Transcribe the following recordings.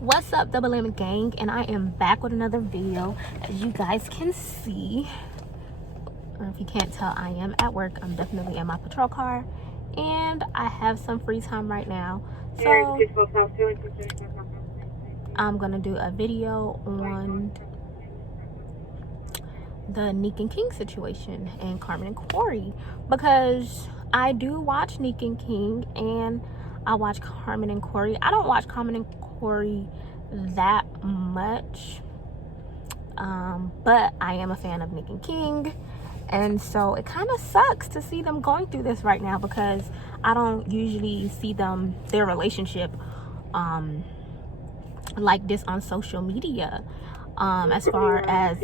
What's up, Double M gang? And I am back with another video. As you guys can see, or if you can't tell, I am at work. I'm definitely in my patrol car and I have some free time right now, so I'm gonna do a video on the Nique and King situation and Carmen and Cory, because I do watch Nique and King and I watch Carmen and Cory. I don't watch Carmen and Cory that much, but I am a fan of Nique and King, and so it kind of sucks to see them going through this right now, because I don't usually see their relationship like this on social media. As far as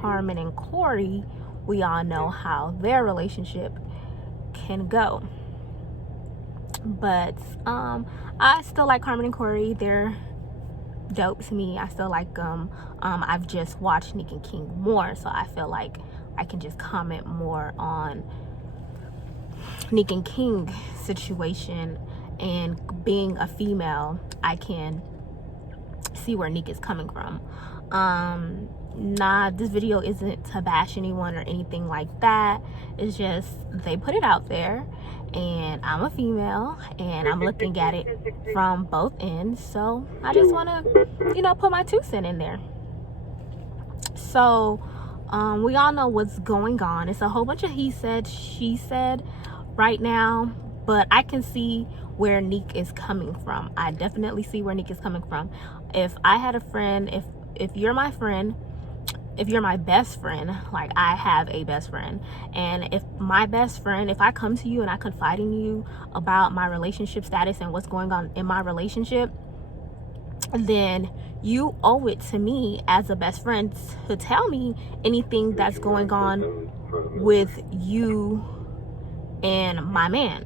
Carmen and Cory, we all know how their relationship can go, but I still like Carmen and Cory. They're dope to me. I still like them. I've just watched Nique and King more, so I feel like I can just comment more on Nique and King situation, and being a female, I can see where Nique is coming from. This video isn't to bash anyone or anything like that. It's just they put it out there, and I'm a female and I'm looking at it from both ends, so I just want to, put my 2 cents in there. So we all know what's going on. It's a whole bunch of he said, she said right now, but I can see where Nique is coming from. I definitely see where Nique is coming from. If I had a friend, if you're my friend, if you're my best friend, like I have a best friend, and if my best friend, if I come to you and I confide in you about my relationship status and what's going on in my relationship, then you owe it to me as a best friend to tell me anything that's going on with you and my man.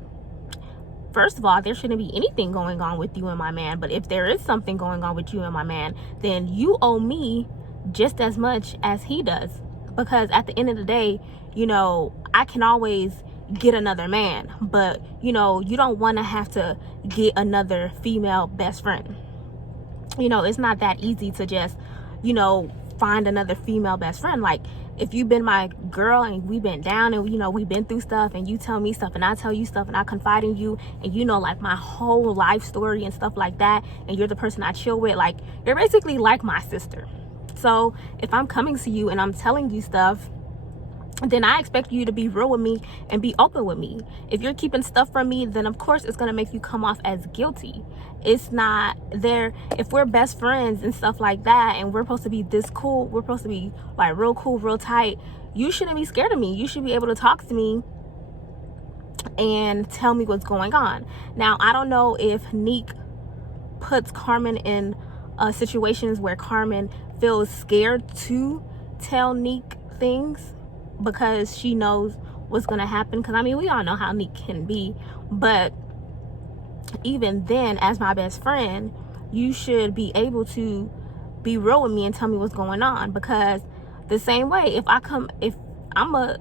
First of all, there shouldn't be anything going on with you and my man, but if there is something going on with you and my man, then you owe me just as much as he does, because at the end of the day, I can always get another man, but you don't want to have to get another female best friend. It's not that easy to just find another female best friend. Like, if you've been my girl and we've been down and we've been through stuff, and you tell me stuff and I tell you stuff and I confide in you, and like my whole life story and stuff like that, and you're the person I chill with, like, you're basically like my sister. So if I'm coming to you and I'm telling you stuff, then I expect you to be real with me and be open with me. If you're keeping stuff from me, then of course it's going to make you come off as guilty. It's not there. If we're best friends and stuff like that, and we're supposed to be this cool, we're supposed to be like real cool, real tight, you shouldn't be scared of me. You should be able to talk to me and tell me what's going on. Now, I don't know if Nique puts Carmen in situations where Carmen feels scared to tell Nique things because she knows what's gonna happen, because we all know how Nique can be. But even then, as my best friend, you should be able to be real with me and tell me what's going on, because the same way, if I'ma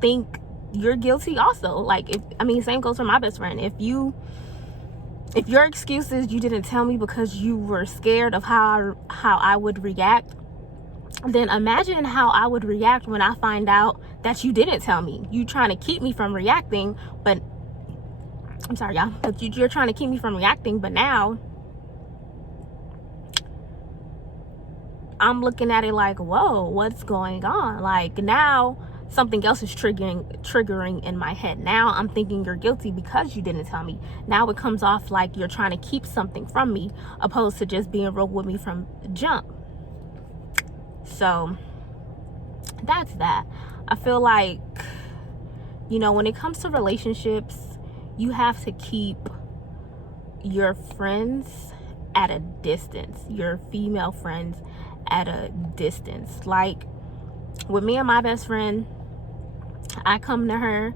think you're guilty also. Like, same goes for my best friend. If your excuse is you didn't tell me because you were scared of how I would react, then imagine how I would react when I find out that you didn't tell me. You trying to keep me from reacting, but I'm sorry, y'all, but you're trying to keep me from reacting, but now I'm looking at it like, whoa, what's going on? Like, now something else is triggering in my head. Now I'm thinking you're guilty because you didn't tell me. Now it comes off like you're trying to keep something from me, opposed to just being real with me from the jump. So that's that. I feel like, when it comes to relationships, you have to keep your friends at a distance, your female friends at a distance. Like, with me and my best friend, I come to her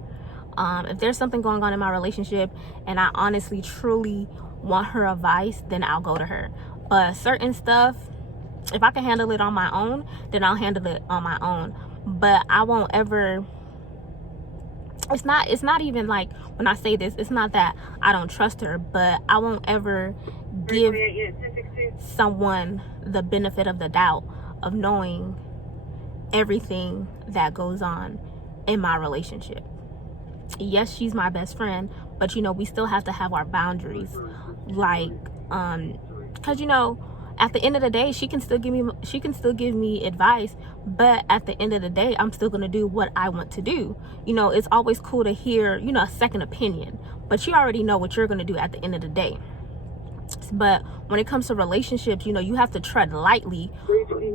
if there's something going on in my relationship and I honestly truly want her advice, then I'll go to her. But certain stuff, if I can handle it on my own, then I'll handle it on my own. But I won't ever, it's not even like, when I say this, it's not that I don't trust her, but I won't ever give someone the benefit of the doubt of knowing everything that goes on in my relationship. Yes, she's my best friend, but you know, we still have to have our boundaries. Like, because you know, at the end of the day, she can still give me advice, but at the end of the day, I'm still gonna do what I want to do. You know, it's always cool to hear, you know, a second opinion, but you already know what you're gonna do at the end of the day. But when it comes to relationships, you know, you have to tread lightly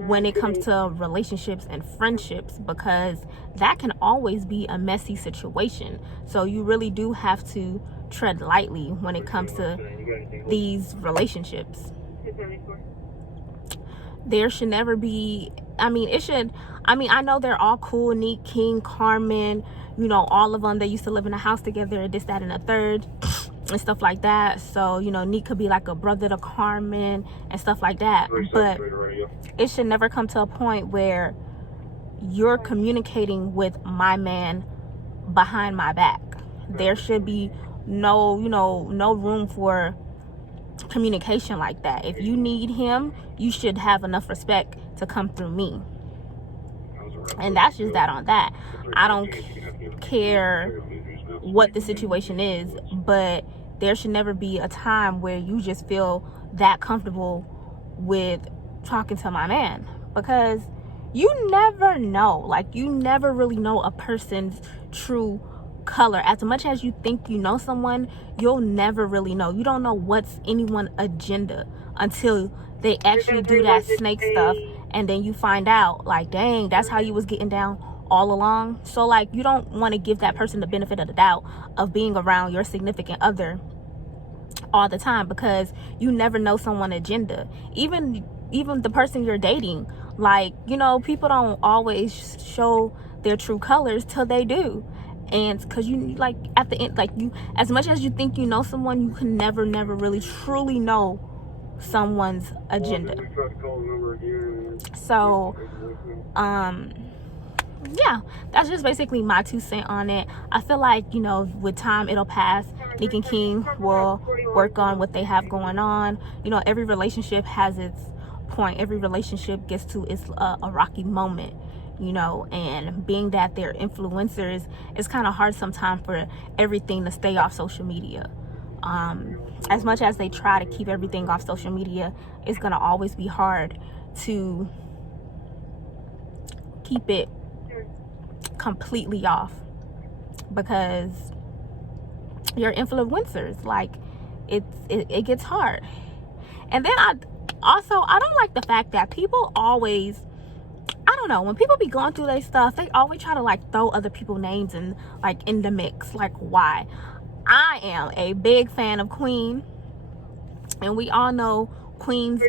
when it comes to relationships and friendships, because that can always be a messy situation. So you really do have to tread lightly when it comes to these relationships. There should never be, I know they're all cool, Nique, King, Carmen, you know, all of them, they used to live in a house together, this, that, and a third, and stuff like that. So, you know, Nique could be like a brother to Carmen and stuff like that. But it should never come to a point where you're communicating with my man behind my back. There should be no room for communication like that. If you need him, you should have enough respect to come through me. And that's just that on that. I don't care what the situation is, but there should never be a time where you just feel that comfortable with talking to my man, because you never know. Like, you never really know a person's true color. As much as you think you know someone, you'll never really know. You don't know what's anyone's agenda until they actually do that snake stuff, and then you find out, like, dang, that's how you was getting down all along. So, like, you don't want to give that person the benefit of the doubt of being around your significant other all the time, because you never know someone's agenda. Even the person you're dating, like, you know, people don't always show their true colors till they do. And because you, like, at the end, like, you, as much as you think you know someone, you can never really truly know someone's agenda. So yeah, that's just basically my 2 cents on it. I feel like, you know, with time it'll pass. Nique and King will work on what they have going on. You know, every relationship has its point. Every relationship gets to its a rocky moment, you know, and being that they're influencers, it's kind of hard sometimes for everything to stay off social media. As much as they try to keep everything off social media, it's gonna always be hard to keep it completely off, because you're influencers. Like, it gets hard. And then I don't like the fact that people always, I don't know, when people be going through their stuff, they always try to, like, throw other people's names in, like, in the mix. Like, why? I am a big fan of Queen, and we all know Queen's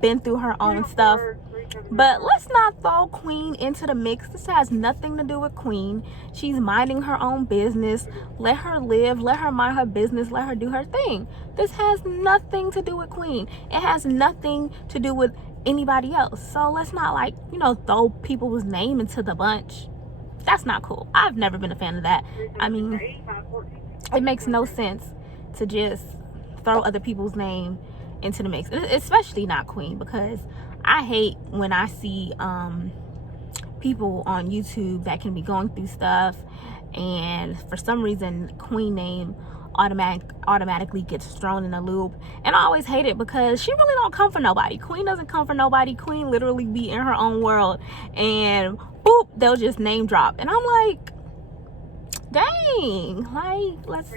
been through her own stuff, but let's not throw Queen into the mix. This has nothing to do with Queen. She's minding her own business. Let her live, let her mind her business, let her do her thing. This has nothing to do with Queen. It has nothing to do with anybody else. So let's not, like, you know, throw people's name into the bunch. That's not cool. I've never been a fan of that. I mean, it makes no sense to just throw other people's name into the mix, especially not Queen, because I hate when I see people on YouTube that can be going through stuff, and for some reason Queen name automatically gets thrown in a loop. And I always hate it, because she really don't come for nobody. Queen doesn't come for nobody. Queen literally be in her own world, and boop, they'll just name drop, and I'm like, dang, like, let's.